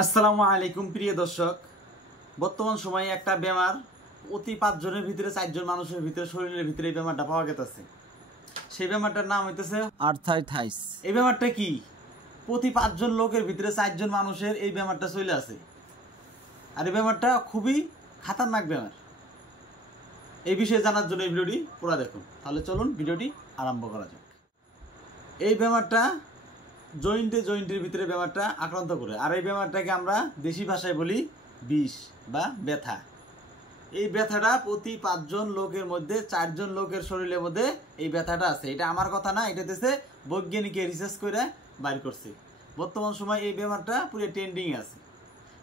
আসসালামু আলাইকুম প্রিয় দর্শক। বর্তমান সময়ে একটা বেমার অতি 5 জনের ভিতরে 4 জন মানুষের ভিতরে শরীরের ভিতরে এই বেমারটা পাওয়া গেছে। সেই বেমারটার নাম হইতেছে আর্থ্রাইটিস। এই বেমারটা কি? প্রতি 5 জন লোকের ভিতরে 4 জন মানুষের এই বেমারটা চলে আসে। আর এই বেমারটা খুবই খতরনাক বেমার। এই বিষয়ে জানার জন্য এই ভিডিওটি পুরো দেখুন। তাহলে চলুন ভিডিওটি আরম্ভ করা যাক। এই বেমারটা জয়েন্টের ভিতরে বেমারটা আক্রান্ত করে। আর এই বেমারটাকে আমরা দেশি ভাষায় বলি বিষ বা ব্যথা। এই ব্যথাটা প্রতি 5 জন লোকের মধ্যে 4 জন লোকের শরীরের মধ্যে এই ব্যথাটা আছে। এটা আমার কথা না, এটা দেশে বৈজ্ঞানিকে রিসার্চ করে বাইর করছে। বর্তমান সময় এই বেমারটা পুরো ট্রেন্ডিংয়ে আছে।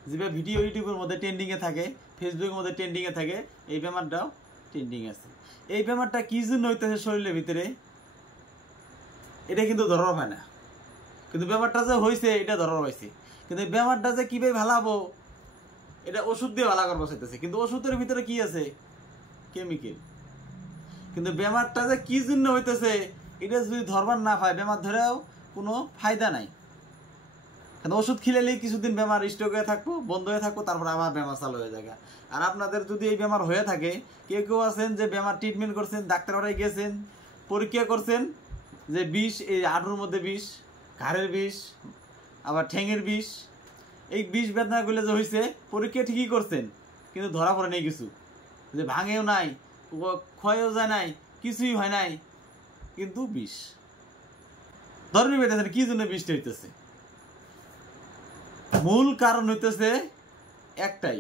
যেভাবে ভিডিও ইউটিউবের মধ্যে ট্রেন্ডিংয়ে থাকে, ফেসবুকের মধ্যে ট্রেন্ডিংয়ে থাকে, এই বেমারটাও ট্রেন্ডিংয়ে আছে। এই বেমারটা কি জন্য হইতেছে শরীরের ভিতরে এটা কিন্তু ধরা হয় না, কিন্তু ব্যাপারটা যে হয়েছে এটা ধরা হয়েছে। কিন্তু ব্যাপারটা যে কিভাবে ভালাবো এটা ওষুধ দিয়ে ভালো করবো চাইতেছে, কিন্তু ওষুধের ভিতরে কি আছে? কেমিক্যাল। কিন্তু বেমারটা যে কি জন্য হইতেছে এটা যদি ধরবার না পায়, বেমার ধরেও কোনো ফায়দা নাই। কিন্তু ওষুধ খিলেলেই কিছুদিন বেমার স্টক হয়ে থাকবো, বন্ধ হয়ে থাকবো, তারপর আবার বেমার চালু হয়ে যায়। আর আপনাদের যদি এই বেমার হয়ে থাকে, কেউ কেউ আছেন যে বেমার ট্রিটমেন্ট করছেন, ডাক্তার বাড়ায় গেছেন, পরীক্ষা করছেন যে বিষ, এই হাঁটুর মধ্যে বিষ, ঘাড়ের বিষ, আবার ঠ্যাঙের বিষ, এই বিষ বেদনাগুলো যে হয়েছে পরীক্ষা ঠিকই করছেন, কিন্তু ধরা পড়ে নেই কিছু, যে ভাঙেও নাই, ক্ষয়েও যায় নাই, কিছুই হয় নাই, কিন্তু বিষ ধরে পেতেছেন। কি জন্য বিষটা হইতেছে? মূল কারণ হইতেছে একটাই।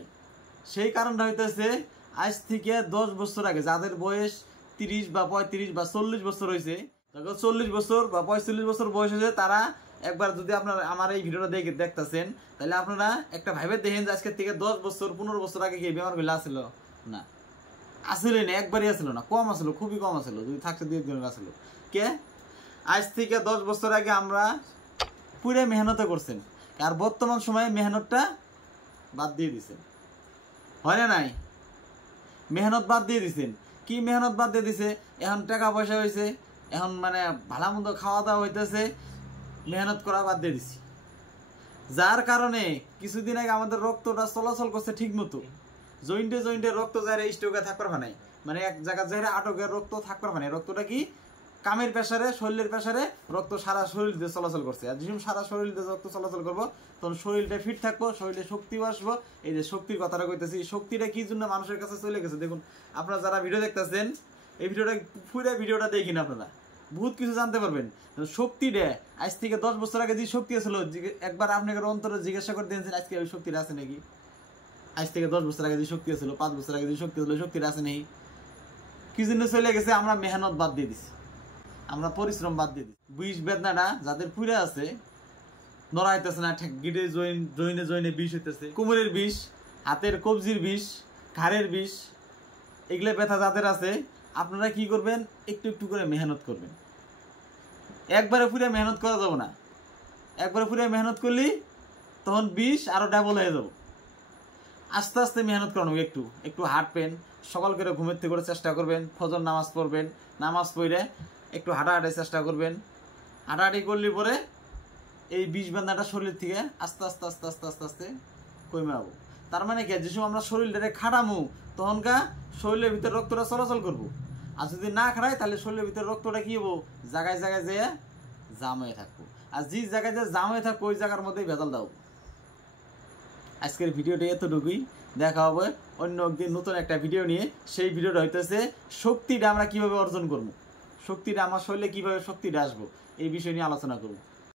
সেই কারণটা হইতেছে আজ থেকে 10 বছর আগে যাদের বয়স 30 বা 35 বা 40 বছর হয়েছে, 40 বছর বা 45 বছর বয়স হয়েছে, তারা একবার যদি আপনারা আমার এই ভিডিওটা দেখতেছেন, তাহলে আপনারা একটা ভাইবে দেখেন যে আজকের থেকে 10 বছর 15 বছর আগে কি বেমারগুলো আসছিল না? আসলে না, একবারই আসলো না, কম আসলো, খুবই কম আসলো। যদি থাকছে 2 দিন আসলো। কে আজ থেকে 10 বছর আগে আমরা পুরো মেহনত করছেন, আর বর্তমান সময়ে মেহনতটা বাদ দিয়ে দিচ্ছেন, হয় না নাই? মেহনত বাদ দিয়ে দিচ্ছেন। কি মেহনত বাদ দিয়ে দিছে? এখন টাকা পয়সা হয়েছে, এখন মানে ভালো মন্দ খাওয়া দাওয়া হইতেছে, মেহনত করা বাদ দিয়ে দিছি। যার কারণে কিছুদিন আগে আমাদের রক্তটা চলাচল করছে ঠিক মতো, জয়েন্টে রক্ত যায় স্টকে থাকবার নাই, মানে এক জায়গা যায় আটকের রক্ত থাকবার নাই। রক্তটা কি কামের প্রেসারে, শরীরের প্রেসারে রক্ত সারা শরীর দিয়ে চলাচল করছে। আর যখন সারা শরীর দিয়ে রক্ত চলাচল করবো, তখন শরীরটা ফিট থাকবো, শরীরে শক্তি আসবো। এই যে শক্তির কথাটা কইতেছি, শক্তিটা কি জন্য মানুষের কাছে চলে গেছে দেখুন। আপনারা যারা ভিডিও দেখতেছেন, এই পুরো ভিডিওটা দেখেন, আপনারা বহুত কিছু জানতে পারবেন। শক্তিটা আজ থেকে 10 বছর আগে যে শক্তি ছিল, একবার আপনাকে অন্তরে জিজ্ঞাসা করে দিয়েছেন আজকে ওই শক্তিটা আছে নাকি? আজ থেকে 10 বছর আগে যে শক্তি ছিল, 5 বছর আগে যে শক্তি ছিল, শক্তিটা আছে নাকি? কি জন্য চলে গেছে? আমরা মেহনত বাদ দিয়ে দিছি, আমরা পরিশ্রম বাদ দিয়ে দিচ্ছি। বিষ বেদনাটা যাদের পুরে আছে, নড়াইতেছে না, গিটে জয়েনে বিষ হইতেছে, কোমরের বিষ, হাতের কবজির বিষ, ঘাড়ের বিষ, এগুলো ব্যথা যাদের আছে, আপনারা কি করবেন? একটু একটু করে মেহনত করবেন। একবারে পুরে মেহনত করা যাবে না। একবারে পুরে মেহনত করলে তখন বিষ আরো ডাবল হয়ে যাবে। আস্তে আস্তে মেহনত করানো, একটু একটু হাঁটবেন, সকাল করে ঘুমের থেকে করে চেষ্টা করবেন, ফজর নামাজ পড়বেন, নামাজ পড়ে একটু হাঁটাহাঁটির চেষ্টা করবেন। হাঁটাহাঁটি করলে পরে এই বিষ বান্ধাটা শরীর থেকে আস্তে আস্তে আস্তে আস্তে আস্তে আস্তে কমে যাবো। তার মানে কি, যে সময় আমরা শরীরটাকে খাটামো, তখনকার শরীরের ভিতরে রক্তটা চলাচল করবো। আর যদি না খাটাই, তাহলে শরীরের ভিতরে রক্তটা কি হবো? জায়গায় জায়গায় যেয়ে জাম হয়ে থাকবো। আর যে জায়গায় যে জাম হয়ে থাকবো, ওই জায়গার মধ্যেই ভেজাল দাও। আজকের ভিডিওটা এতটুকুই। দেখা হবে অন্য একদিন নতুন একটা ভিডিও নিয়ে। সেই ভিডিওটা হইতেছে শক্তিটা আমরা কিভাবে অর্জন করবো, শক্তিটা আমার শরীরে কিভাবে শক্তিটা আসবো, এই বিষয় নিয়ে আলোচনা করবো।